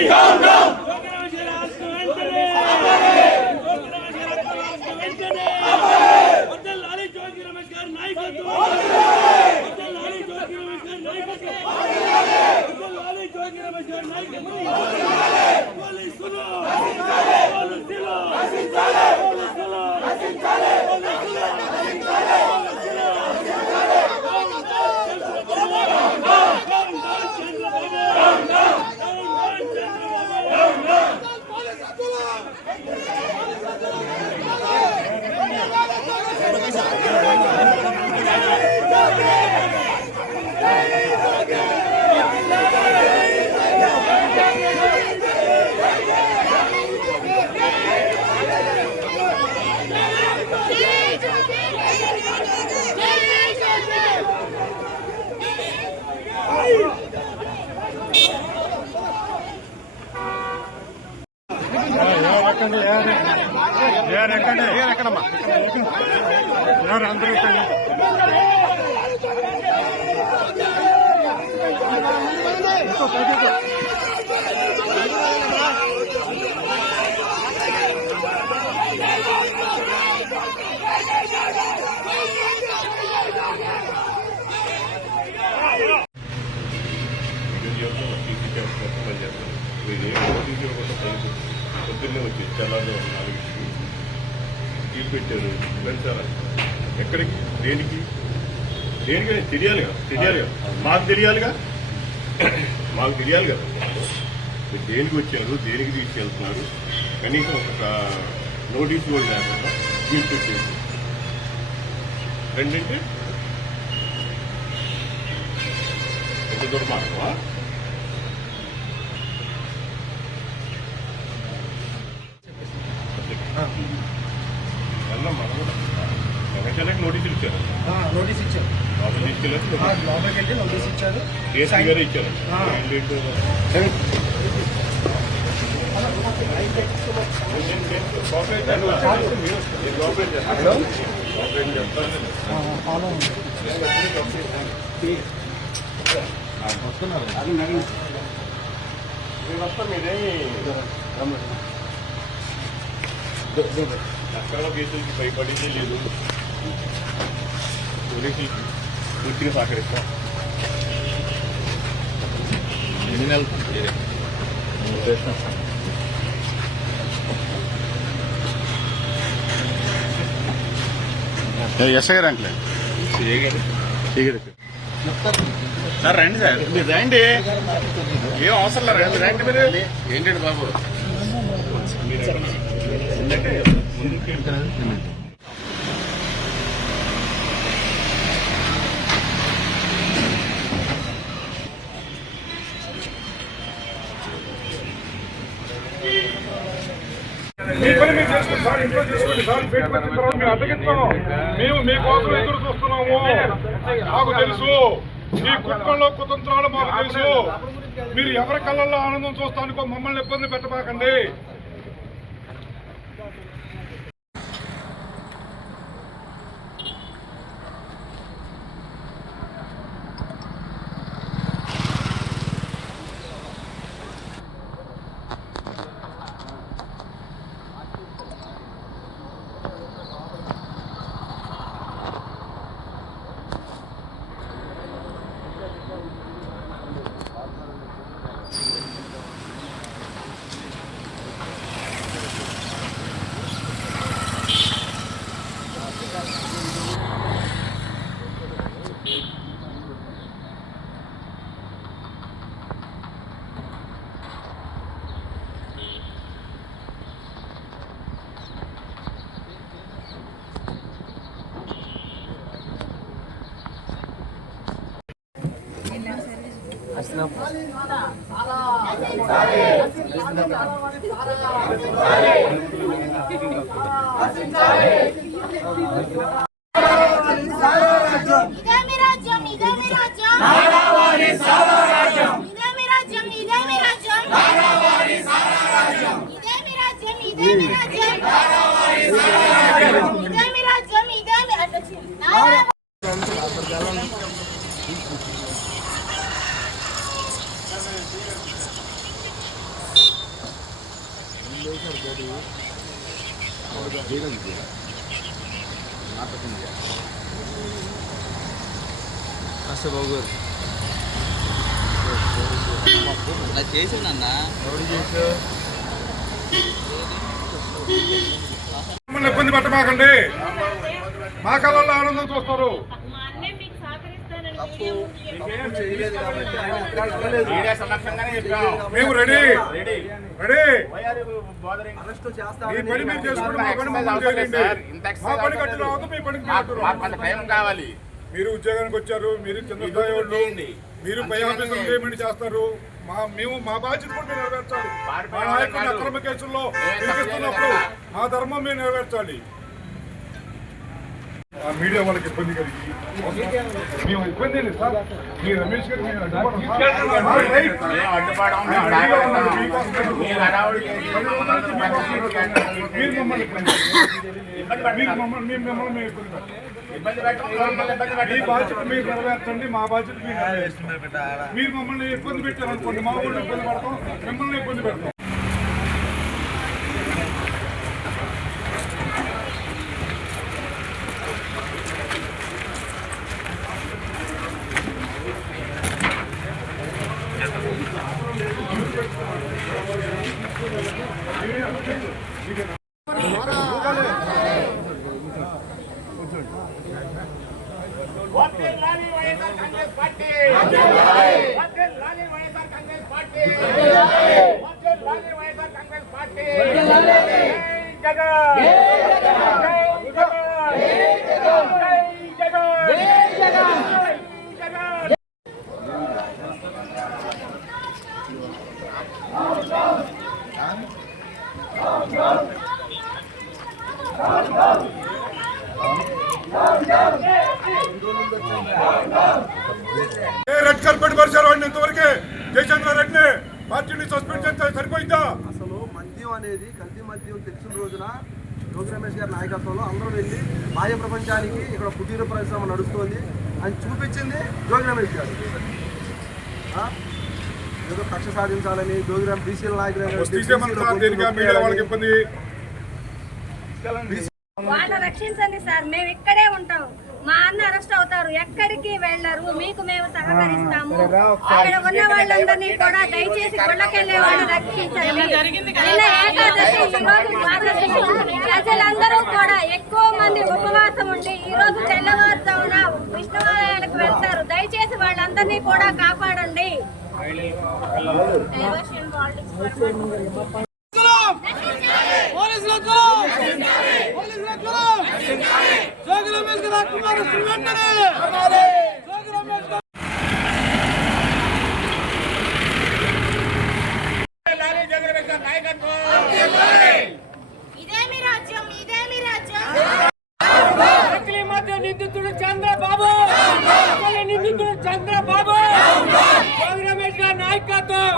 నాయకత్వం వద్దలాలి జోగి రమేష్ గారి నాయకత్వం వద్దలాలి జోగి రమేష్ గారి నాయకత్వం పోలీసులు పోలీసులు పోలీసులు పొద్దున్నే వచ్చి తెల్లారు నాలుగు పెట్టారు. వెళ్తారా ఎక్కడికి దేనికి? దేనికి తెలియాలిగా తెలియాలిగా. మాకు తెలియాలిగా? మాకు తెలియాలి కదా మీరు దేనికి వచ్చారు దేనికి తీసుకెళ్తున్నారు? కనీసం ఒక నోటీస్ కూడా లేకుండా పెట్టేది రెండింటి? ఎంత దుర్మార్గమా నోటీస్ ఇచ్చారు లోపలికి వెళ్ళి నోటీస్ ఇచ్చారు డిఎస్పీ గారే ఇచ్చారు ఆ. ఏంటి? కోఆపరేట్ చేస్తారు. మీరు కోఆపరేట్ చేస్తారు. కోఆపరేట్ చేస్తారు. ఫాలో మీరు వస్తా మీరేమి అక్రమ కేసులకి భయపడింది లేదు పోలీసులకి పూర్తిగా సహకరిస్తాం. ఎన్ని నెలలు ఎస్ఐ గారు అంటే సార్ రండి సార్. మీరు రండి. ఏం అవసరం లేదు. రండి రండి మీరు. ఏంటండి బాబు? మీ పని మీరు చేసుకోండి సార్ ఇంట్లో చేసుకోండి సార్ పేరు పెట్టిన తర్వాత మేము అడ్డగిస్తాం మేము మీకోసం ఎదురు చూస్తున్నాము. మాకు తెలుసు. మీ కుటుంబంలో కుతంత్రాలు మాకు తెలుసు. మీరు ఎవరి కళ్ళల్లో ఆనందం చూస్తానికో మమ్మల్ని ఇబ్బంది పెట్టబాకండి. చేసినప్పుడు. అలా చేసిందన్నా మమ్మల్ని ఇబ్బంది పెట్టమాకండి. మా కళ్ళల్లో ఆనందం చూస్తారు. సమక్షంగానే చెప్పాం. మేము రెడీ. రెడీ. రెడీ. అరెస్ట్ మీ చేస్తామని పని మీరు చేసుకోండి మా పని చేయండి మా పని కట్టి రావద్దు మీ పనికి మీరు కట్టు మాకు కొంత టైం కావాలి. మీరు ఉద్యోగానికి వచ్చారు మీరు కింద స్థాయి వాళ్ళు మీరు పై ఆఫీసులు చేయమని చేస్తారు. మా మేము మా బాధ్యత కూడా మీరు నెరవేర్చాలి. మా నాయకులు అక్రమ కేసుల్లో మా ధర్మం మేము నెరవేర్చాలి. మీడియా వాళ్ళకి ఇబ్బంది కలిగి. మేము ఇబ్బంది లేదు సార్. మీ రమేష్ గారు. మీరు మమ్మల్ని. మీరు మమ్మల్ని మేము మిమ్మల్ని ఇబ్బంది మీ బాధ్యత మీరు నెరవేర్చండి. మా బాధ్యత మీరు నెరవేర్చండి. మీరు మమ్మల్ని ఇబ్బంది పెట్టారనుకోండి మా ఊళ్ళో ఇబ్బంది పడతాం మిమ్మల్ని ఇబ్బంది పెడతాం. ఏ రెడ్ కార్పెట్ పరిచారు వాడిని ఇంతవరకే జయచంద్ర రెడ్డిని పార్టీని సస్పెండ్ చేస్తే సరిపోయిందా? అసలు మద్యం అనేది కల్తీ మద్యం తెలిసిన రోజున యోగి రమేష్ గారి నాయకత్వంలో అందరూ వెళ్ళి బాహ్య ప్రపంచానికి ఇక్కడ కుటీర పరిశ్రమ నడుస్తోంది అని చూపించింది యోగి రమేష్ గారు. ఆ? ఏదో కక్ష సాధించాలని యోగి రమేష్ బీసీల వాళ్ళ రక్షించండి సార్. మేము ఇక్కడే ఉంటాం. మా అన్న అరెస్ట్ అవుతారు. ఎక్కడికి వెళ్ళరు. మీకు మేము సహకరిస్తాము. అక్కడ ఉన్న వాళ్ళందరినీ కూడా దయచేసి గుళ్ళకెళ్ళే వాళ్ళు రక్షించండి నిన్న ఏకాదశి ఈ రోజు ద్వాదశి ప్రజలందరూ కూడా ఎక్కువ మంది ఉపవాసం ఉండి ఈ రోజు తెల్లవారుజామున విష్ణువాలయానికి వెళ్తారు. దయచేసి వాళ్ళందరినీ కూడా కాపాడండి. డైవర్షన్ పాలిటిక్స్ పోలీసులకు పోలీసులకు జోగి రమేష్ గారు కుమారు వెంటనే జోగి రమేష్ గారు ఇదేమి రాజ్యం ఇదేమి రాజ్యం నకిలీ మధ్య నిందితుడు చంద్రబాబు నకిలీ నిందితుడు చంద్రబాబు జోగి రమేష్ గారి నాయకత్వం